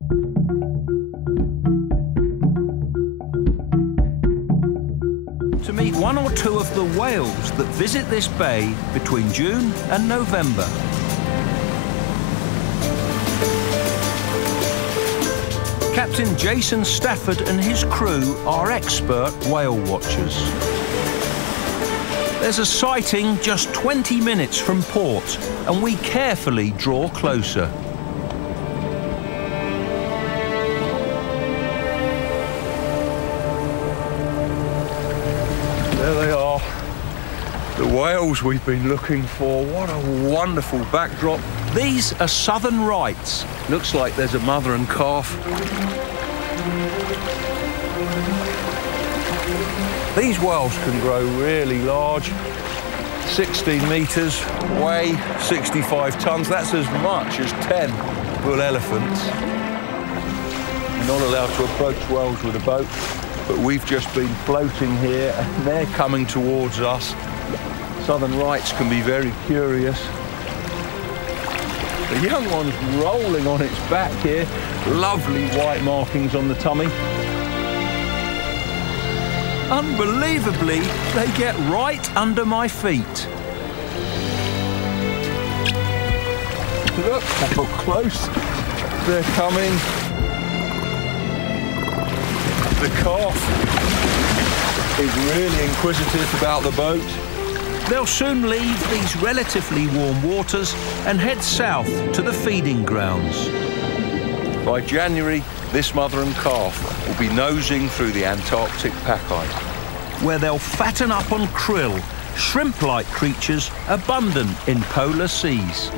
To meet one or two of the whales that visit this bay between June and November. Captain Jason Stafford and his crew are expert whale watchers. There's a sighting just 20 minutes from port, and we carefully draw closer. There they are, the whales we've been looking for. What a wonderful backdrop. These are southern rights. Looks like there's a mother and calf. These whales can grow really large, 16 metres, weigh 65 tonnes. That's as much as 10 bull elephants. You're not allowed to approach whales with a boat, but we've just been floating here and they're coming towards us. Southern rights can be very curious. The young one's rolling on its back here. Lovely white markings on the tummy. Unbelievably, they get right under my feet. Look how close they're coming. The calf is really inquisitive about the boat. They'll soon leave these relatively warm waters and head south to the feeding grounds. By January, this mother and calf will be nosing through the Antarctic pack ice, where they'll fatten up on krill, shrimp-like creatures abundant in polar seas.